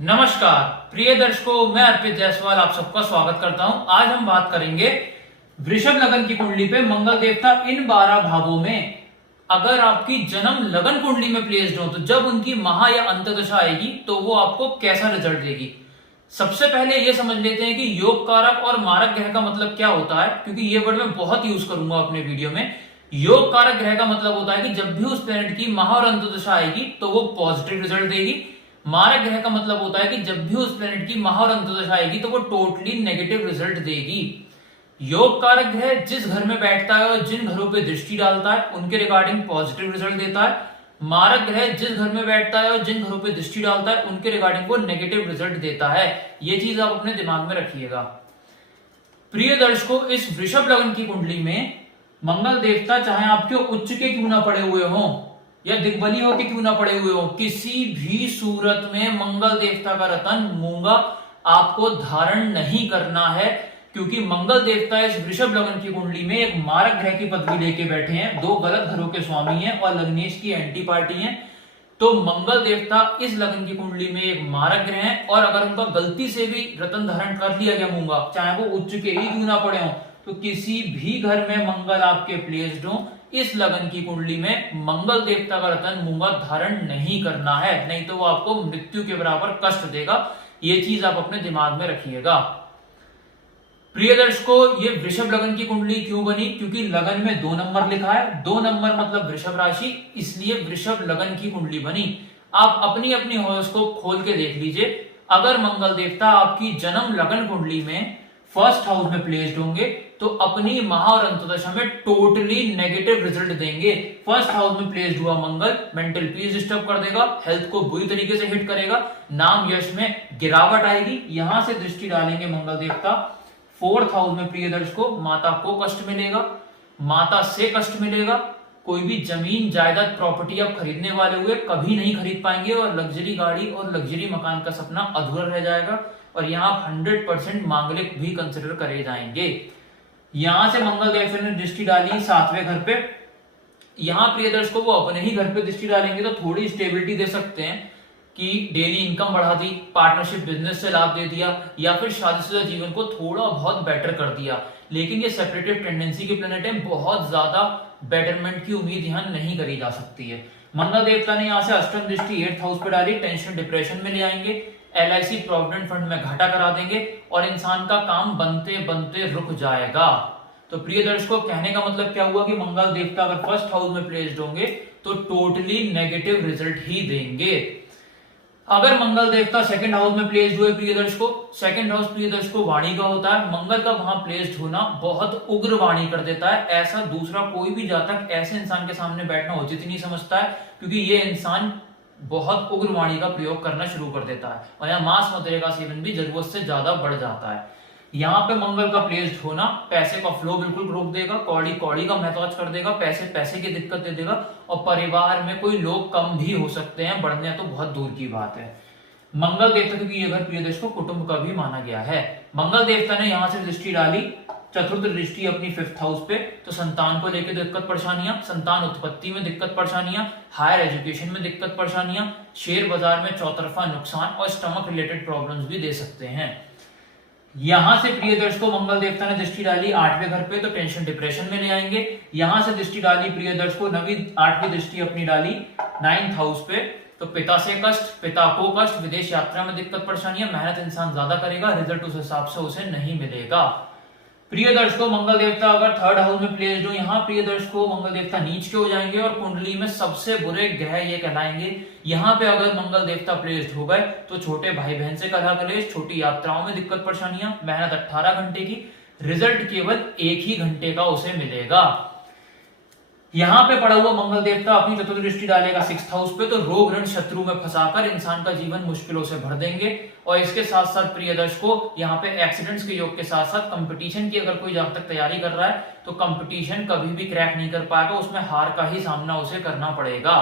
नमस्कार प्रिय दर्शकों, मैं अर्पित जायसवाल आप सबका स्वागत करता हूं। आज हम बात करेंगे वृषभ लगन की कुंडली पे मंगल देवता इन 12 भावों में अगर आपकी जन्म लगन कुंडली में प्लेस्ड हो तो जब उनकी महा या अंतर्दशा आएगी तो वो आपको कैसा रिजल्ट देगी। सबसे पहले ये समझ लेते हैं कि योग कारक और मारक ग्रह का मतलब क्या होता है, क्योंकि ये वर्ड मैं बहुत यूज करूंगा अपने वीडियो में। योग कारक ग्रह का मतलब होता है कि जब भी उस प्लेनेट की महा और अंतर्दशा आएगी तो वो पॉजिटिव रिजल्ट देगी। मारक ग्रह का मतलब होता है कि जब भी उस प्लेनेट की महा और अंतर्दशा आएगी तो वो टोटली नेगेटिव रिजल्ट देगी। योग कारक ग्रह जिस घर में बैठता है और जिन घरों पे दृष्टि डालता है उनके रिगार्डिंग पॉजिटिव रिजल्ट देता है। मारक ग्रह जिस घर में बैठता है और जिन घरों पे दृष्टि डालता है उनके रिगार्डिंग वो नेगेटिव रिजल्ट देता है। ये चीज आप अपने दिमाग में रखिएगा। प्रिय दर्शकों, इस वृषभ लगन की कुंडली में मंगल देवता चाहे आपके उच्च के क्यों ना पड़े हुए हों या दिग्बली होके क्यों ना पड़े हुए हो, किसी भी सूरत में मंगल देवता का रतन मूंगा आपको धारण नहीं करना है, क्योंकि मंगल देवता इस वृषभ लगन की कुंडली में एक मारक ग्रह की पदवी लेके बैठे हैं, दो गलत घरों के स्वामी हैं और लग्नेश की एंटी पार्टी हैं। तो मंगल देवता इस लगन की कुंडली में एक मारक ग्रह है और अगर उनका गलती से भी रतन धारण कर लिया गया मूंगा, चाहे वो उच्च के ही क्यों ना पड़े हो, तो किसी भी घर में मंगल आपके प्लेस्ड हो, इस लगन की कुंडली में मंगल देवता का रतन मूंगा धारण नहीं करना है, नहीं तो वो आपको मृत्यु के बराबर कष्ट देगा। ये चीज आप अपने दिमाग में रखिएगा। प्रिय दर्शकों, ये वृषभ लगन की कुंडली क्यों बनी, क्योंकि लगन में 2 नंबर लिखा है, 2 नंबर मतलब वृषभ राशि, इसलिए वृषभ लगन की कुंडली बनी। आप अपनी अपनी हॉरोस्कोप खोल के देख लीजिए। अगर मंगल देवता आपकी जन्म लगन कुंडली में फर्स्ट हाउस में प्लेस्ड होंगे तो अपनी महा और अंतर्दशा में टोटली नेगेटिव रिजल्ट देंगे। फर्स्ट हाउस में प्लेस्ड हुआ मंगल मेंटल पीस डिस्टर्ब कर देगा, हेल्थ को बुरी तरीके से हिट करेगा, नाम यश में गिरावट आएगी। यहां से दृष्टि डालेंगे मंगल देवता फोर्थ हाउस में। प्रिय दर्शकों, माता को कष्ट मिलेगा, माता से कष्ट मिलेगा, कोई भी जमीन जायदाद प्रॉपर्टी आप खरीदने वाले हुए कभी नहीं खरीद पाएंगे और लग्जरी गाड़ी और लग्जरी मकान का सपना अधूरा रह जाएगा और यहाँ 100% मांगलिक भी कंसिडर करे जाएंगे। यहां से मंगल देवता ने दृष्टि डाली 7वें घर पे। यहां प्रिय दर्शकों वो अपने ही घर पे दृष्टि डालेंगे तो थोड़ी स्टेबिलिटी दे सकते हैं कि डेली इनकम बढ़ा दी, पार्टनरशिप बिजनेस से लाभ दे दिया या फिर शादीशुदा जीवन को थोड़ा बहुत बेटर कर दिया। लेकिन ये सेपरेटिव टेंडेंसी के प्लैनेट है, बहुत ज्यादा बेटरमेंट की उम्मीद यहाँ नहीं करी जा सकती है। मंगल देवता ने यहाँ से अष्टम दृष्टि 8th हाउस पे डाली, टेंशन डिप्रेशन में ले आएंगे, LIC प्रोविडेंट फंड में घाटा करा देंगे और इंसान का काम बनते बनते रुक जाएगा। तो प्रिय दर्शकों, कहने का मतलब क्या हुआ कि मंगल देवता अगर फर्स्ट हाउस में प्लेस्ड होंगे तो टोटली नेगेटिव रिजल्ट ही देंगे। अगर मंगल देवता सेकंड हाउस में प्लेस्ड हुए प्रिय दर्शकों, सेकंड हाउस प्रिय दर्शकों वाणी का होता है, मंगल का वहां प्लेस्ड होना बहुत उग्र वाणी कर देता है। ऐसा दूसरा कोई भी जातक ऐसे इंसान के सामने बैठना उचित नहीं समझता है, क्योंकि ये इंसान बहुत उग्र वाणी का प्रयोग करना शुरू कर देता है और यहाँ मांस मदिरा का सेवन भी जरूरत से ज्यादा बढ़ जाता है। यहाँ पे मंगल का प्लेस्ड होना पैसे का फ्लो बिल्कुल रोक देगा, कौड़ी कौड़ी का महताज कर देगा, पैसे पैसे की दिक्कत दे देगा और परिवार में कोई लोग कम भी हो सकते हैं, बढ़ने तो बहुत दूर की बात है। मंगल देवता, क्योंकि ये घर प्रिय देश को कुटुंब का भी माना गया है। मंगल देवता ने यहाँ से दृष्टि डाली चतुर्थ दृष्टि अपनी 5th हाउस पे, तो संतान को लेकर दिक्कत परेशानियां, संतान उत्पत्ति में दिक्कत परेशानियां, हायर एजुकेशन में दिक्कत परेशानियां, शेयर बाजार में चौतरफा नुकसान और स्टमक रिलेटेड प्रॉब्लम्स भी दे सकते हैं। यहां से प्रिय दर्शकों मंगल देवता ने दृष्टि डाली 8वें घर पे, तो टेंशन डिप्रेशन में ले आएंगे। यहां से दृष्टि डाली प्रिय दर्शकों 8वीं दृष्टि अपनी डाली 9th हाउस पे, तो पिता से कष्ट, पिता को कष्ट, विदेश यात्रा में दिक्कत परेशानियां, मेहनत इंसान ज्यादा करेगा, रिजल्ट उस हिसाब से उसे नहीं मिलेगा। प्रिय दर्शकों, मंगल देवता अगर 3rd हाउस में प्लेस्ड हो, यहाँ प्रिय दर्शकों मंगल देवता नीच के हो जाएंगे और कुंडली में सबसे बुरे ग्रह ये कहलाएंगे। यहाँ पे अगर मंगल देवता प्लेस्ड हो गए तो छोटे भाई बहन से कलह कलेश, छोटी यात्राओं में दिक्कत परेशानियां, मेहनत 18 घंटे की, रिजल्ट केवल 1 ही घंटे का उसे मिलेगा। यहाँ पे पड़ा हुआ मंगल देवता अपनी चतुर्थ दृष्टि डालेगा 6th हाउस पे, तो रोग ऋण शत्रु में फंसाकर इंसान का जीवन मुश्किलों से भर देंगे। और इसके साथ साथ प्रिय दर्शकों यहाँ पे एक्सीडेंट्स के योग के साथ साथ कंपटीशन की अगर कोई जातक तैयारी कर रहा है तो कंपटीशन कभी भी क्रैक नहीं कर पाएगा, उसमें हार का ही सामना उसे करना पड़ेगा।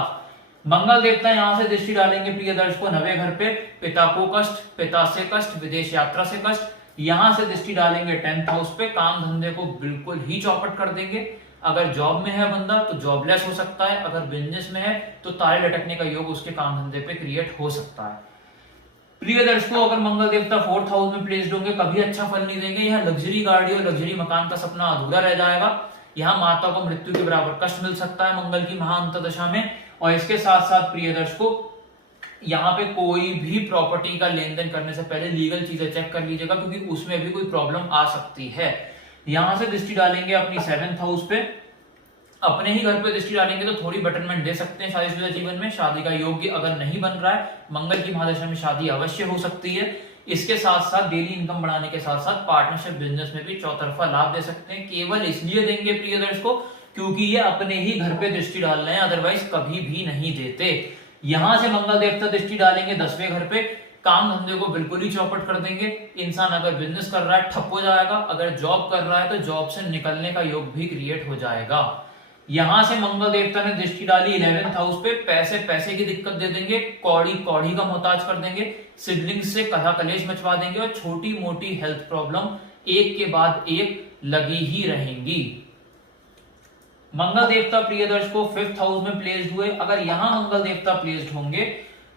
मंगल देवता यहाँ से दृष्टि डालेंगे प्रिय दर्शकों 9वें घर पे, पिता को कष्ट, पिता से कष्ट, विदेश यात्रा से कष्ट। यहाँ से दृष्टि डालेंगे 10th हाउस पे, काम धंधे को बिल्कुल ही चौपट कर देंगे। अगर जॉब में है बंदा तो जॉबलेस हो सकता है, अगर बिजनेस में है तो ताले लटकने का योग उसके काम धंधे पे क्रिएट हो सकता है। प्रिय दर्शकों, अगर मंगल देवता 4th हाउस में प्लेस्ड होंगे कभी अच्छा फल नहीं देंगे। यहाँ लग्जरी गाड़ी और लग्जरी मकान का सपना अधूरा रह जाएगा। यहाँ माता को मृत्यु के बराबर कष्ट मिल सकता है मंगल की महाअंतर्दशा में। और इसके साथ साथ प्रिय दर्शकों, यहाँ पे कोई भी प्रॉपर्टी का लेन देन करने से पहले लीगल चीजें चेक कर लीजिएगा, क्योंकि उसमें भी कोई प्रॉब्लम आ सकती है। यहां से दृष्टि डालेंगे अपनी 7th हाउस पे। अपने ही घर पे दृष्टि डालेंगे तो थोड़ी बेटरमेंट दे सकते हैं शादीशुदा जीवन में। शादी का योग्य अगर नहीं बन रहा है, मंगल की महादशा में शादी अवश्य हो सकती है। इसके साथ साथ डेली इनकम बढ़ाने के साथ साथ पार्टनरशिप बिजनेस में भी चौतरफा लाभ दे सकते हैं। केवल इसलिए देंगे प्रिय दर्शकों क्योंकि ये अपने ही घर पे दृष्टि डाल रहे हैं, अदरवाइज कभी भी नहीं देते। यहां से मंगल देवता दृष्टि डालेंगे 10वें घर पे। काम धंधे को बिल्कुल ही चौपट कर देंगे। इंसान अगर बिजनेस कर रहा है ठप हो जाएगा, अगर जॉब कर रहा है तो जॉब से निकलने का योग भी क्रिएट हो जाएगा। यहां से मंगल देवता ने दृष्टि डाली 11th हाउस पे। पैसे की दिक्कत दे देंगे, कौड़ी का मोहताज कर देंगे, सिबलिंग्स से कलह कलेश मचवा देंगे और छोटी मोटी हेल्थ प्रॉब्लम एक के बाद एक लगी ही रहेंगी। मंगल देवता प्रिय दर्शकों 5th हाउस में प्लेस्ड हुए। अगर यहां मंगल देवता प्लेस्ड होंगे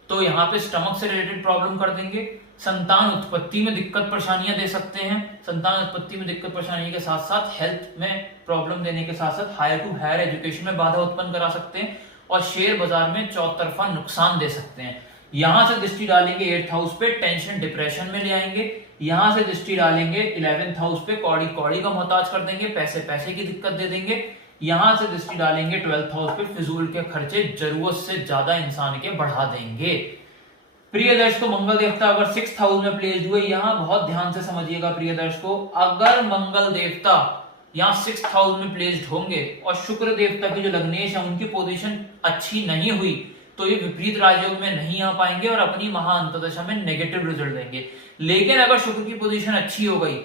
तो यहाँ पे स्टमक से रिलेटेड प्रॉब्लम कर देंगे। संतान उत्पत्ति में दिक्कत परेशानियां दे सकते हैं। संतान उत्पत्ति में दिक्कत परेशानी के साथ साथ हेल्थ में प्रॉब्लम देने के साथ साथ हायर टू हायर एजुकेशन में बाधा उत्पन्न करा सकते हैं और शेयर बाजार में चौतरफा नुकसान दे सकते हैं। यहां से दृष्टि डालेंगे 8th हाउस पे, टेंशन डिप्रेशन में ले आएंगे। यहां से दृष्टि डालेंगे 11th हाउस पे, कौड़ी का मोहताज कर देंगे, पैसे की दिक्कत दे देंगे। यहां से दृष्टि डालेंगे 12th हाउस पे, फिजूल के खर्चे जरूरत से ज्यादा इंसान के बढ़ा देंगे। प्रिय दर्शकों, मंगल देवता अगर 6th हाउस में प्लेस्ड हुए, यहां बहुत ध्यान से समझिएगा प्रिय दर्शकों, अगर मंगल देवता यहाँ 6th हाउस में प्लेस्ड होंगे और शुक्र देवता की जो लग्नेश है उनकी पोजीशन अच्छी नहीं हुई तो ये विपरीत राजयोग में नहीं आ पाएंगे और अपनी महाअंतर्दशा में नेगेटिव रिजल्ट देंगे। लेकिन अगर शुक्र की पोजीशन अच्छी हो गई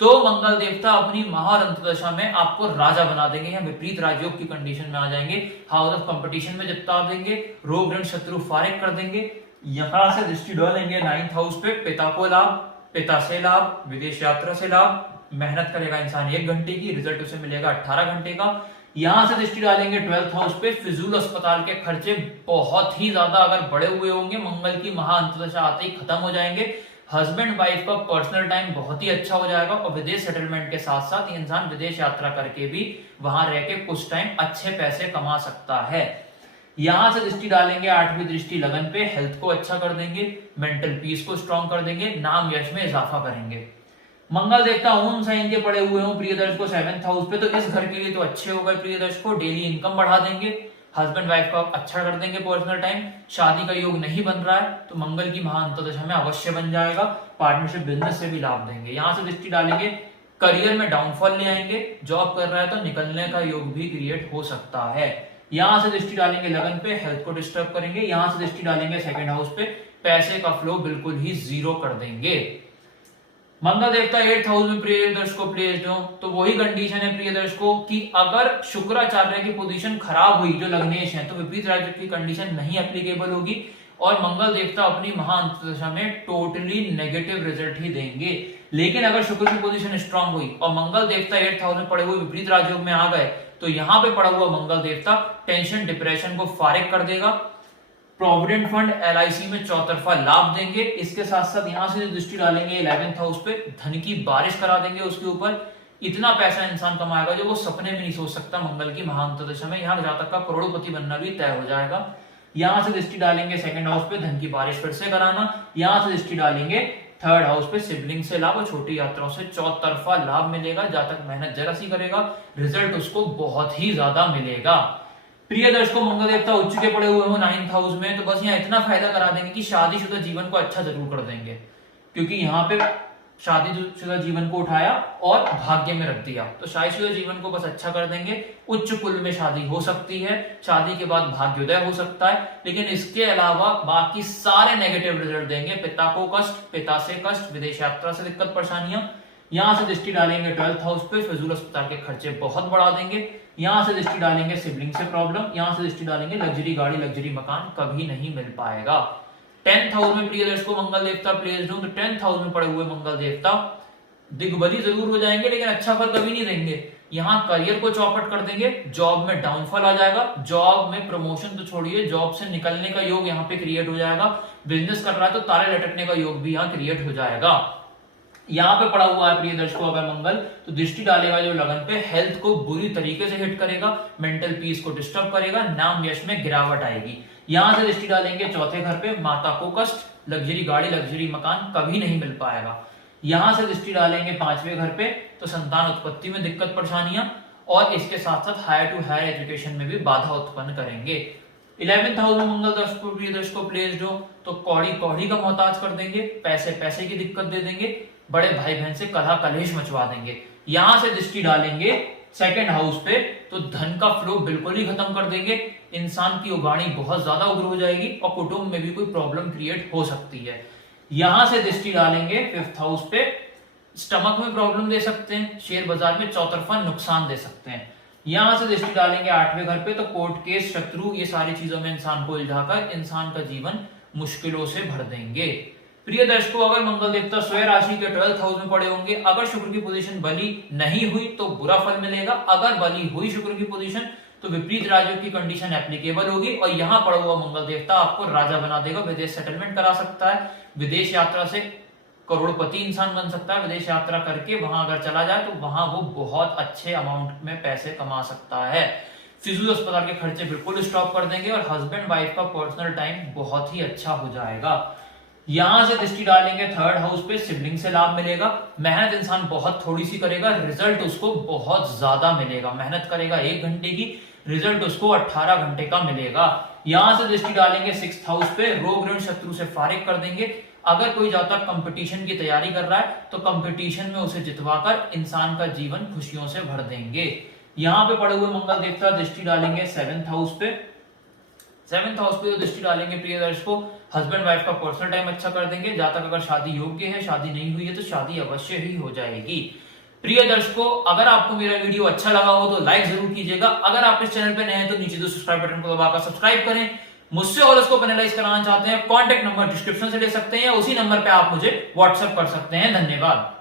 तो मंगल देवता अपनी महाअंतर्दशा में आपको राजा बना देंगे या विपरीत राजयोग की कंडीशन में आ जाएंगे। हाउस ऑफ कंपटीशन में जिता देंगे, रोग ऋण शत्रु फारिग कर देंगे। यहां से दृष्टि डालेंगे 9th हाउस पे, पिता को लाभ, पिता से लाभ, विदेश यात्रा से लाभ। मेहनत करेगा इंसान 1 घंटे की, रिजल्ट उसे मिलेगा 18 घंटे का। यहां से दृष्टि डालेंगे 12th हाउस पे, फिजूल अस्पताल के खर्चे बहुत ही ज्यादा अगर बड़े हुए होंगे मंगल की महाअंतर्दशा आते ही खत्म हो जाएंगे। हस्बैंड वाइफ का पर्सनल टाइम बहुत ही अच्छा हो जाएगा और विदेश सेटलमेंट के साथ साथ इंसान विदेश यात्रा करके भी वहां रह के कुछ टाइम अच्छे पैसे कमा सकता है। यहां से दृष्टि डालेंगे 8वीं दृष्टि लगन पे, हेल्थ को अच्छा कर देंगे, मेंटल पीस को स्ट्रॉन्ग कर देंगे, नाम यश में इजाफा करेंगे। मंगल देवता ओम साइन के पड़े हुए हो प्रिय दर्शकों 7th हाउस पे, तो इस घर के लिए तो अच्छे हो गए प्रिय दर्शकों। डेली इनकम बढ़ा देंगे, हस्बैंड वाइफ का अच्छा कर देंगे पर्सनल टाइम। शादी का योग नहीं बन रहा है तो मंगल की महाअंतर्दशा में अवश्य बन जाएगा। पार्टनरशिप बिजनेस से भी लाभ देंगे। यहां से दृष्टि डालेंगे, करियर में डाउनफॉल ले आएंगे। जॉब कर रहा है तो निकलने का योग भी क्रिएट हो सकता है। यहां से दृष्टि डालेंगे लगन पे, हेल्थ को डिस्टर्ब करेंगे। यहां से दृष्टि डालेंगे 2nd हाउस पे, पैसे का फ्लो बिल्कुल ही जीरो कर देंगे। मंगल देवता 8th हाउस में प्रिय दर्शकों प्लेस्ड हो तो वही कंडीशन है प्रिय दर्शकों कि अगर शुक्राचार्य की पोजीशन खराब हुई जो लग्नेश है तो विपरीत राज्य की कंडीशन नहीं एप्लीकेबल होगी और मंगल देवता अपनी महाअंतर्दशा में टोटली नेगेटिव रिजल्ट ही देंगे। लेकिन अगर शुक्र की पोजीशन स्ट्रांग हुई और मंगल देवता 8th हाउस में पड़े हुए विपरीत राजयोग में आ गए तो यहाँ पे पड़ा हुआ मंगल देवता टेंशन डिप्रेशन को फारिग कर देगा। प्रोविडेंट फंड LIC में चौतरफा लाभ देंगे। इसके साथ साथ यहां से दृष्टि डालेंगे 11th हाउस पे, धन की बारिश करा देंगे उसके ऊपर। इतना पैसा इंसान कमाएगा जो वो सपने में नहीं सोच सकता मंगल की महाअंतर्दशा में। यहाँ जातक का करोड़पति बनना भी तय हो जाएगा। यहां से दृष्टि डालेंगे 2nd हाउस पे, धन की बारिश फिर से कराना। यहां से दृष्टि डालेंगे 3rd हाउस पे, सिबलिंग से लाभ और छोटी यात्राओं से चौतरफा लाभ मिलेगा। जातक मेहनत जरा सी करेगा, रिजल्ट उसको बहुत ही ज्यादा मिलेगा। प्रिय दर्शकों, मंगल देवता उच्च के पड़े हुए हो 9th हाउस में तो बस यहाँ इतना फायदा करा देंगे कि शादीशुदा जीवन को अच्छा जरूर कर देंगे, क्योंकि यहाँ पे शादीशुदा जीवन को उठाया और भाग्य में रख दिया तो शादीशुदा जीवन को बस अच्छा कर देंगे। उच्च कुल में शादी हो सकती है, शादी के बाद भाग्योदय हो सकता है, लेकिन इसके अलावा बाकी सारे नेगेटिव रिजल्ट देंगे। पिता को कष्ट, पिता से कष्ट, विदेश यात्रा से दिक्कत परेशानियां। यहां से दृष्टि डालेंगे 12th हाउस पे, फिजूल अस्पताल के खर्चे बहुत बढ़ा देंगे। यहां से दृष्टि डालेंगे सिबलिंग से प्रॉब्लम। यहां से दृष्टि डालेंगे लग्जरी गाड़ी, लग्जरी मकान कभी नहीं मिल पाएगा। 10th हाउस में प्रिय दर्शकों मंगल देवता प्लेस्ड हो तो 10th हाउस में पड़े हुए मंगल देवता दिग्बली जरूर हो जाएंगे लेकिन अच्छा फल कभी नहीं देंगे। यहाँ करियर को चौपट कर देंगे, जॉब में डाउनफॉल आ जाएगा, जॉब में प्रमोशन तो छोड़िए, जॉब से निकलने का योग यहाँ पे क्रिएट हो जाएगा। बिजनेस कर रहा है तो तारे लटकने का योग भी यहाँ क्रिएट हो जाएगा। यहाँ पे पड़ा हुआ है प्रिय दर्शकों अगर मंगल, तो दृष्टि डालेगा जो लगन पे, हेल्थ को बुरी तरीके से हिट करेगा, मेंटल पीस को डिस्टर्ब करेगा, नाम यश में गिरावट आएगी। यहां से दृष्टि डालेंगे चौथे घर पे, माता को कष्ट, लग्जरी गाड़ी लग्जरी मकान कभी नहीं मिल पाएगा। यहां से दृष्टि डालेंगे पांचवें घर पे, तो संतान उत्पत्ति में दिक्कत परेशानियां, और इसके साथ साथ हायर टू हायर एजुकेशन में भी बाधा उत्पन्न करेंगे। 11th हाउस में मंगल दर्शकों प्लेस्ड हो तो कौड़ी कौड़ी का मोहताज कर देंगे, पैसे पैसे की दिक्कत दे देंगे, बड़े भाई बहन से कलह कलेश मचवा देंगे। यहां से दृष्टि डालेंगे सेकंड हाउस पे, तो धन का फ्लो बिल्कुल ही खत्म कर देंगे, इंसान की उगाणी बहुत ज्यादा उग्र हो जाएगी और कुटुंब में भी कोई प्रॉब्लम क्रिएट हो सकती है। यहां से दृष्टि डालेंगे 5th हाउस पे, स्टमक में प्रॉब्लम दे सकते हैं, शेयर बाजार में चौतरफा नुकसान दे सकते हैं। यहां से दृष्टि डालेंगे 8वें घर पे, तो कोर्ट केस शत्रु ये सारी चीजों में इंसान को उलझाकर इंसान का जीवन मुश्किलों से भर देंगे। प्रिय दर्शकों अगर मंगल देवता स्वयं राशि के 12th हाउस में पड़े होंगे, अगर शुक्र की पोजीशन बली नहीं हुई तो बुरा फल मिलेगा, अगर बली हुई शुक्र की पोजीशन तो विपरीत राज्यों की कंडीशन एप्लीकेबल होगी, और यहाँ पड़ा हुआ मंगल देवता आपको राजा बना देगा, विदेश सेटलमेंट करा सकता है, विदेश यात्रा से करोड़पति इंसान बन सकता है, विदेश यात्रा करके वहां अगर चला जाए तो वहां वो बहुत अच्छे अमाउंट में पैसे कमा सकता है। फिजूल अस्पताल के खर्चे बिल्कुल स्टॉप कर देंगे और हस्बैंड वाइफ का पर्सनल टाइम बहुत ही अच्छा हो जाएगा। यहां से दृष्टि डालेंगे 3rd हाउस पे, सिबलिंग से लाभ मिलेगा, मेहनत इंसान बहुत थोड़ी सी करेगा, रिजल्ट उसको बहुत ज्यादा मिलेगा, मेहनत करेगा 1 घंटे की, रिजल्ट उसको 18 घंटे का मिलेगा। यहां से दृष्टि डालेंगे 6th हाउस पे, रोग ऋण शत्रु से फारिग कर देंगे, अगर कोई जातक कंपटीशन की तैयारी कर रहा है तो कंपटीशन में उसे जितवाकर इंसान का जीवन खुशियों से भर देंगे। यहाँ पे पड़े हुए मंगल देवता दृष्टि डालेंगे 7th हाउस पे, 7th हाउस पे जो दृष्टि डालेंगे प्रिय दर्शकों, हस्बैंड वाइफ का पर्सनल टाइम अच्छा कर देंगे, जातक अगर शादी योग्य है, शादी नहीं हुई है तो शादी अवश्य ही हो जाएगी। प्रिय दर्शकों अगर आपको मेरा वीडियो अच्छा लगा हो तो लाइक जरूर कीजिएगा, अगर आप इस चैनल पे नए हैं तो नीचे जो सब्सक्राइब बटन को दबाकर सब्सक्राइब करें। मुझसे हॉरोस्कोप एनालाइज कराना चाहते हैं, कॉन्टैक्ट नंबर डिस्क्रिप्शन से ले सकते हैं या उसी नंबर पे आप मुझे व्हाट्सएप कर सकते हैं। धन्यवाद।